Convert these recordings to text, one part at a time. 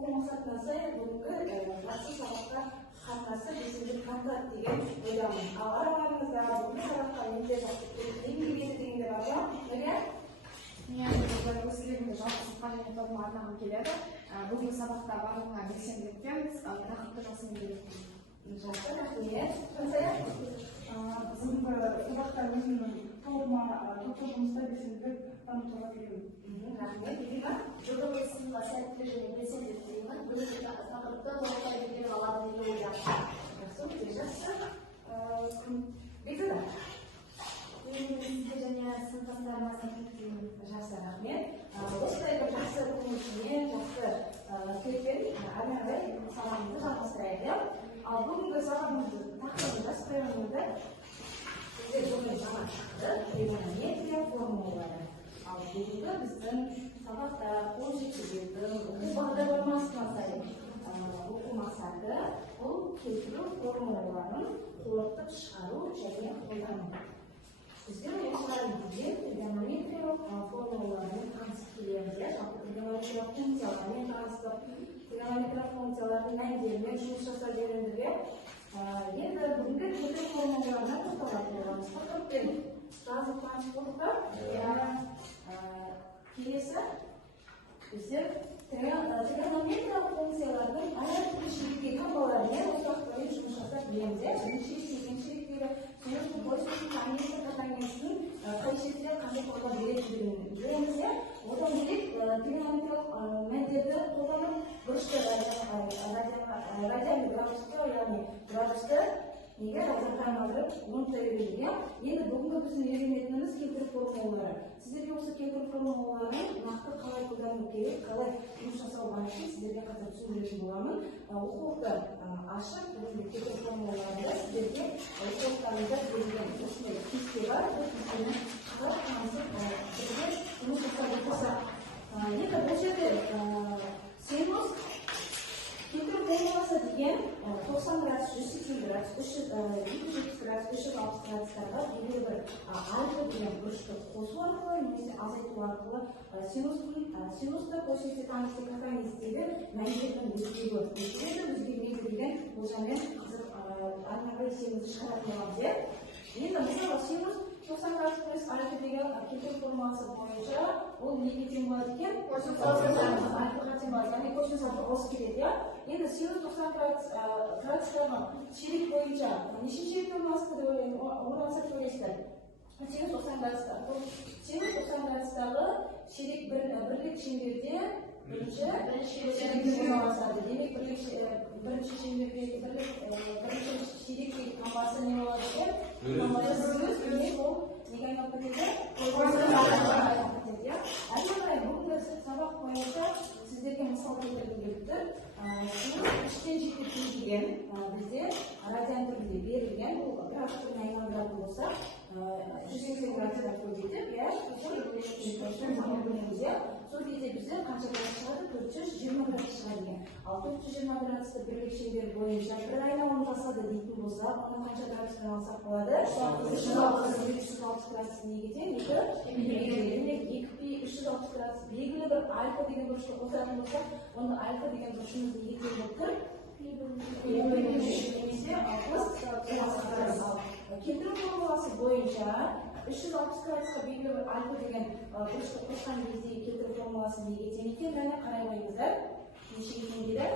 оқу мақсатына сай бүгінгі жақсы сабаққа қатынасып белсенділік танытады деген ойдамын. Ал араларыңызда бүгінгі сабаққа нелер еңбек ете дегендер бар ма? Неге? Мен өздерімді жалпы сыртқа және тобыма арнағым келеді. Бүгінгі сабақта барлығына белсенділіктен тақырыпты жақсы меңгереді. Жақсы, рахмет. Қансая? Бүгінгі сабақта өзімнің тобыма топтық жұмыста белсенділік танытуға келемін. Рахмет. Едіға? Бүгінгі сыныпқа сәттілік және белсенділік деймін. Бүгінгі тақырыпты толықтай меңгеріп алады деген ойдамын. Жақсы, өте жақсы. Бекзада? Сізге және сыныптастарыма сәттілік тілеймін. Жақсы, рахмет. Осылай бір жақсы көңілмен, жақсы тілекпен арнағай сабағымызды жалғастырайық. Ал бүгінгі сабағымыздың тақырыбын жазып қойғанымызда сіздер бүгін жаңа шықты тригонометрия формулалары. Ал бүгінгі біздің сабақта қол жеткізетін оқу бағдарламасына сай оқу мақсаты бұл келтіру формулаларын қорытып шығару және қолдану. Сіздер осылай бізден тригонометриялық формулалармен танысып келеміз. Жалпы тригонометриялық функциялармен танысып, тригонометриялық функциялардың мәндерімен жұмыс жасап үйрендік. Енді бүгінгі келтіру формулаларына тоқталатын боламыз. Тақырыппен жазып танысып болдық па? Келесі біздер тригонометриялық функциялардың әртүрлі шектегі камбаларымен ортақтармен жұмыс жасап білеміз. Бірінші екінші шектегі синустың косинустың тангенстің котангенстің қай шектте қандай форма беретіндігін білеміз. Одан бөлек тригонометриялық мәндерді қолданып бұрышты радиальный градусты, яғни градусты неге разрывқа айналдырып ұмыта үйренуге. Енді бүгінгі біздің үйренетініміз келтіру формулалары. Сіздерге осы келтіру формулаларын нақты қалай қолдану керек, қалай жұмыс жасау барысын сіздерге қазір түсіндіретін боламын. Оқулықты ашып, бүгінгі келтіру формулаларында сіздерге оқулықтарында берілген осындай кесте бар. Бұл кестені шығарып танысып, бірге жұмыс жасап отырсақ. Енді бұл жерде синус келтіру формуласы деген 90 градус, 180 градус, 270 градус, 360 градустарға белгілі бір альфа деген бұрышты қосу арқылы немесе азайту арқылы синусты, косинусты, тангенсті, котангенстегі мәндердің өзгеруі өзгереді. Өзгермейді деген болжаммен қазір арнағай есебімізді шығаратын боламыз. Енді мысалы синус 90 градус плюс альфа деген келтіру формуласы бойынша ол неге тең болады екен? Альфаға тең болады, яғни косинус арқылы осы келеді. Енді синус 90 градустағы ширек бойынша неше ширекте орналасты деп ойлаймын, орналасып ойлайсыздар. Синус 90 градустағы ширек бірлік шеңберде бірінші ширекте орналасады. Демек бірінші шеңбердегі бірінші ширектегі қамбасы не болады екен? Демек ол неге айналып кетеді? Әрі бүгінгі сабақ бойынша сіздерге мысал келтіргім келіп тұр. Үштен жеті деген бізде радиан түрінде берілген, бұл градустың айналдыратын болса 180 градусқа көбейтіп, сол кезде бізде қанша градус шығады? 420 градус шығады екен. Ал 420 градусты бірлік шеңбер бойынша бір айналым жасады дейтін болса, оны қанша градустан алсақ болады? 360 градус неге тең? 360 градус белгілі бір альфа деген бұрышты қосатын болсақ, оны альфа деген бұрышымыз неге тең болып тұр? Немесе 60 градус. Келтіру формуласы бойынша 360 градусқа белгілі бір альфа деген бұрышты қосқан кезде келтіру формуласы неге тең екен? Және қарай қойыңыздар. Нешеге тең дейді?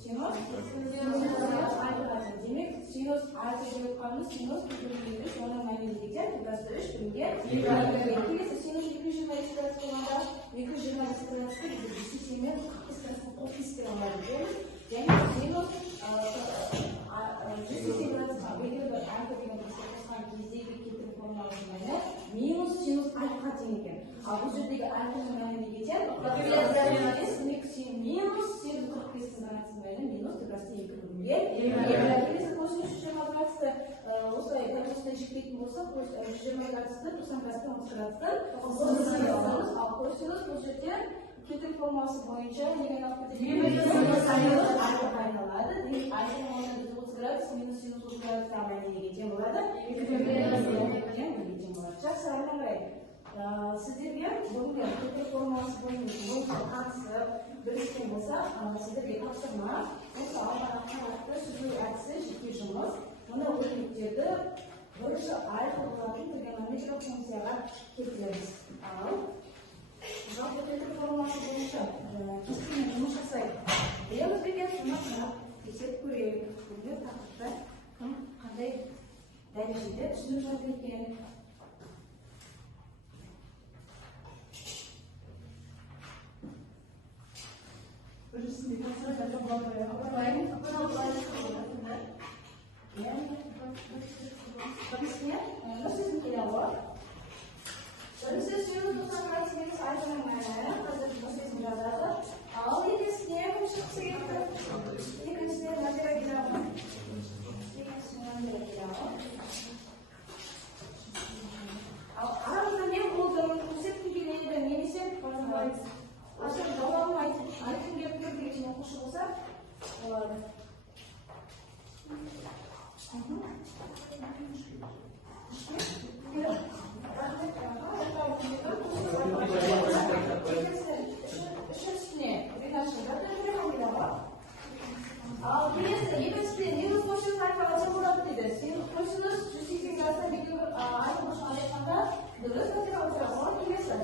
Синус альфаға тең. Демек синус альфа деп отқанымыз синус бөлінген оның мәні неге тең? Тұтасты 3 бөлінген. Келесі синус 220 градус болғанда 220 градусты біз 180 мен 40 градусты қосып істей аламыз. Және синус 180 градусқа белгілі бір альфа деген бұрышты қосқан кездегі келтіру формуласының мәні минус синус альфаға тең екен. Ал бұл жердегі альфаның мәні неге тең? Демек минус 745 градустың мәні минус тұтасты 2 бөлінген. Келесі косинус 120 градусты осылай градустан жіктейтін болсақ, 120 градусты 90 градустан 30 градустан ал косинус бұл жерде келтіру формуласы бойынша неге айналып кетеді? Альфаға айналады. Демек альфаның мәні 30 градус минус синус 30 градустағы мәні неге тең болады? 2 бөлінген тең болады. Жақсы, ары қарай сіздерге бүгінгі келтіру формуласы бойынша қатысып, біріккен болса, сіздерге тапсырма, осы алған ақпаратты сүзу әдісі жеке жұмыс. Мұны өрнектерді бірінші айқындалатын тригонометриялық функцияға келтіреміз. Ал жалпы кетір формуласы бойынша кестемен жұмыс жасайды. Білеміз бе екен, соны қарап тексеріп көрейік. Бүгінгі тақырыпта кім қандай дәрежеде түсініп жатыр екен. Біріншісінде тапсырып Біріншісіне бір сөзім келе ғой. Бірінші сөйлем тоқсан процент айтылған мәні, қазір бұл сөзім жазады. Ал екіншісіне кім шықсы кетті? Екіншісіне Назира келеді. Ал арасында мен болдым, көрсеткім келеді, немесе ашық жауабын айтқым келіп тұр деген оқушы болса, болады. Үшіншісіне Ринашыда да бар. Ал келесі екіншісіне минус қосыңыз айтпағанша болады дейді. Сенің қосыңыз 180 градуста бекеу айтып қосыңыз айтқанда дұрыс материалдар болады келесі.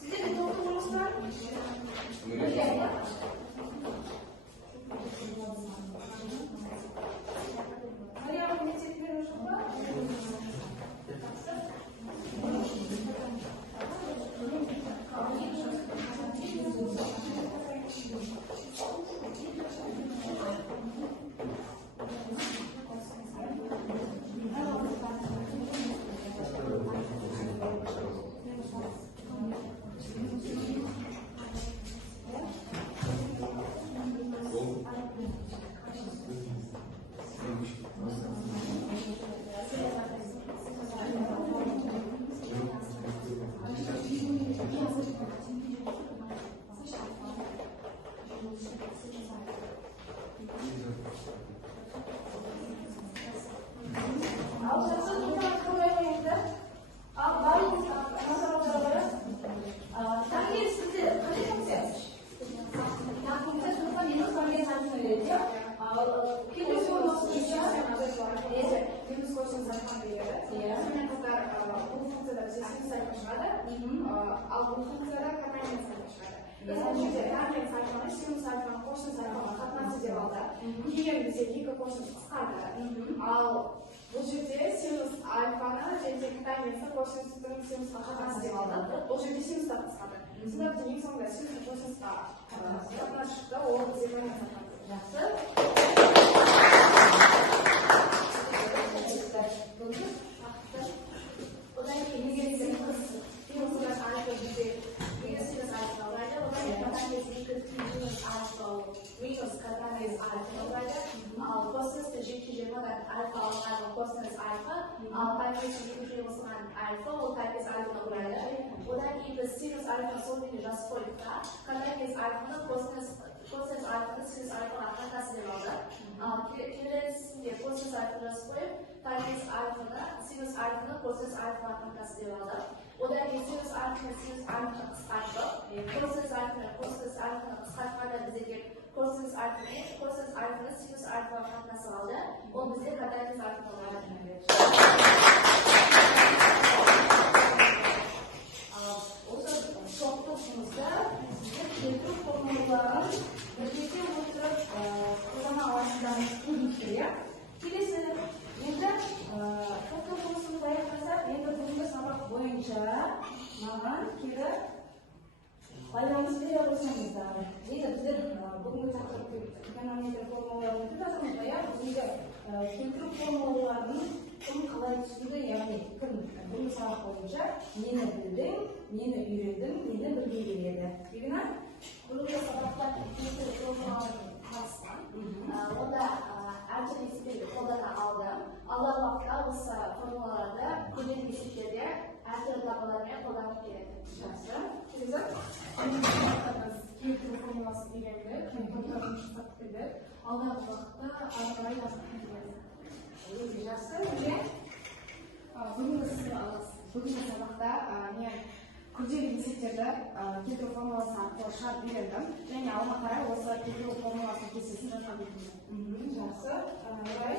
Sizin de синус альфа шығады, ал бұл функцияда котанец альфа шығады. Біз бұл жерде тангенс альфаны синус альфаны косинус альфаға қатынасы деп алдық. Кейін бізде екі косинус қысқарды. Ал бұл жерде синус альфаны және котанецті косинустың синусқа қатынасы деп алдық. Бұл жерде синустар қысқарды. Сонда бізде ең соңында синус косинусқа қатынасы шықты, ол бізде котанец альфаны. Жақсы. Одан кейін егер синус альфа бізде синус альфа болады, одан кейін котанец минус альфа минус котанец альфа болады, ал косинусты жеке жиырмадан альфа алған косинус альфа, ал тангенс екінші қосылған альфа ол тангенс альфаны құрайды. Одан кейін біз синус альфа сол күйінде жазып қойдық та, котанец альфаны косинус альфаны синус альфаға қатынасы деп алдық. Ал келесінде косинус альфа жазып қойып, тангенс альфаны синус альфаны косинус альфаға қатынасы деп алдық. Одан кейін синус альфаны қысқартып, косинус альфаны қысқартқанда бізде тек косинус альфаны синус альфаға қатынасы қалды. Ол бізде котанец альфа болады. Осы тоқтығымызда келтіру формулаларын бірдесе отырып қолдана алатындығымыз көрініпті, иә? Келесі, енді тоқтық жұмысымызды аяқтасақ, енді бүгінгі сабақ бойынша маған кері байланыс бере қойсаңыздар. Енді біздер бүгінгі тақырып тригонометрия формулаларын жазамыз, иә? Бүгінгі келтіру формулаларының кім қалай түсінді, яғни кім бүгінгі сабақ бойынша нені білдің, нені үйрендің, нені білге келеді. Бегіна? Бүгінгі сабақта келтіру формулаларын қарастырдым. Онда әртүрлі есептерді қолдана алдым. Алдағы уақытта осы формулаларды күрделі есептерде әртүрлі табалармен қолданып келеді. Жақсы. Келесі, келтіру формуласын үйрендік, компьютердің жасап келдік. Алдағы уақытта ары қарай жазып келеді. Өте жақсы, өте. Бүгінгі сабақта мен күрделі есептерді келтіру формуласы арқылы шығарып үйрендім. Және алға қарай осы келтіру формуласының кестесін жасап үйрендім. Жақсы. Нұрай?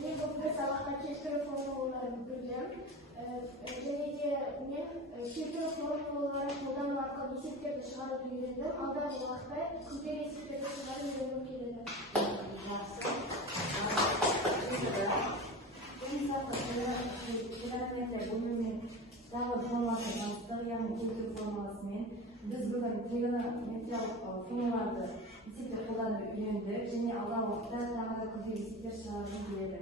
Мен бүгінгі сабақта келтіру формулаларын білдім. Және де мен келтіру формулаларын қолдану арқылы есептерді шығарып үйрендім. Алдағы уақытта күрделі есептерді шығарып үйренгім келеді. Жақсы. Тағы формуласын таныстық, яғни келтіру формуласымен біз бүгін тригонометриялық формулаларды есепте қолданып үйрендік және алдағы уақытта тағы да күрделі есептер шығарғым келеді.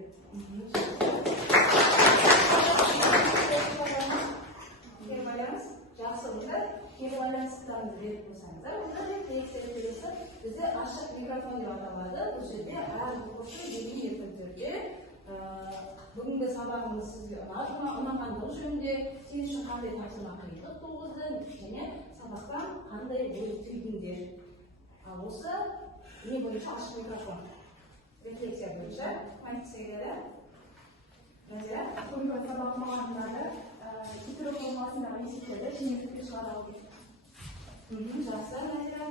Кері байланыс жақсы болды. Кері байланыстарымызды беріп қойсаңыздар, онда келесі бізде ашық микрофон деп аталады. Бұл жерде әр оқушы белгілі түрде бүгінгі сабағымыз сізге ұнағандығы жөнінде, сен үшін қандай тапсырма қиындық туғызды және сабақтан қандай ой түйдіңдер. Ал осы не бойынша ашық микрофон? Рефлексия бойынша айтқысы келеді. Назира? Бүгінгі сабақ маған ұнады. Келтіру формуласындағы есептерді жеңілдікпен шығара алып едім. Жақсы, Назира.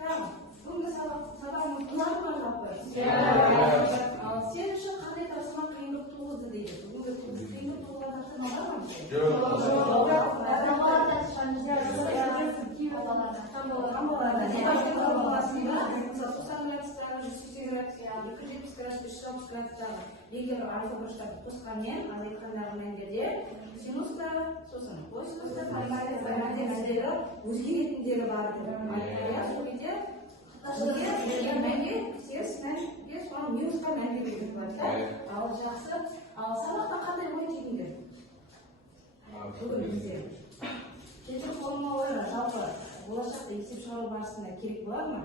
Тамам. Бүгінгі сабағымыз ұнады ма жалпы? Ал сен үшін қандай тапсырма қиындық туғызды дейді? Бүгінгі қиындық туғызған тапсырма бар ма? Егер альфа-бұрыштарды қосқанмен, ал айтқандағы мәндерде синуста, сосын косинуста, мәндері өзгеретіндері бар. Сол кезде мәнге теріс мәнге соны минусқа мәнге берген болады. Ал жақсы. Ал сабақта қандай ой түйдіңдер? Бүгін бізде келтіру формулалары жалпы болашақта есеп шығару барысында керек болады ма?